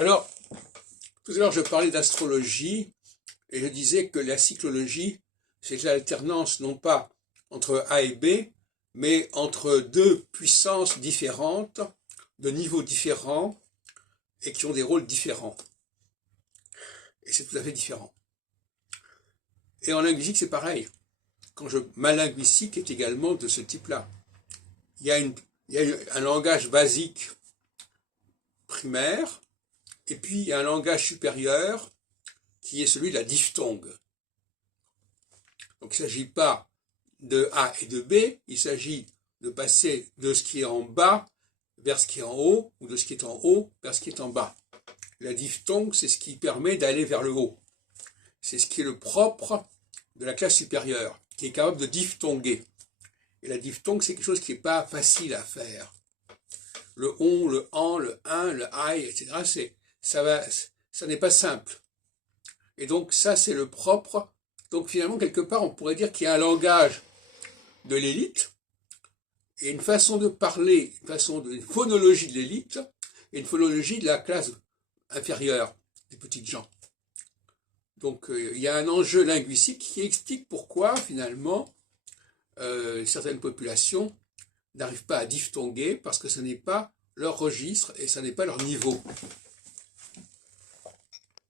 Alors, tout à l'heure, je parlais d'astrologie et je disais que la cyclologie, c'est l'alternance non pas entre A et B, mais entre deux puissances différentes, de niveaux différents et qui ont des rôles différents. Et c'est tout à fait différent. Et en linguistique, c'est pareil. Ma linguistique est également de ce type-là. Il y a un langage basique primaire, et puis il y a un langage supérieur qui est celui de la diphtongue. Donc il ne s'agit pas de A et de B, il s'agit de passer de ce qui est en bas vers ce qui est en haut, ou de ce qui est en haut vers ce qui est en bas. La diphtongue, c'est ce qui permet d'aller vers le haut. C'est ce qui est le propre de la classe supérieure, qui est capable de diphtonguer. Et la diphtongue, c'est quelque chose qui n'est pas facile à faire. Le on, le en, le un, le aïe, etc., ça n'est pas simple. Et donc ça, c'est le propre. Donc finalement, quelque part, on pourrait dire qu'il y a un langage de l'élite, et une façon de parler, une phonologie de l'élite, et une phonologie de la classe inférieure, des petites gens. Donc il y a un enjeu linguistique qui explique pourquoi, finalement, certaines populations n'arrivent pas à diphtonguer, parce que ce n'est pas leur registre et ce n'est pas leur niveau.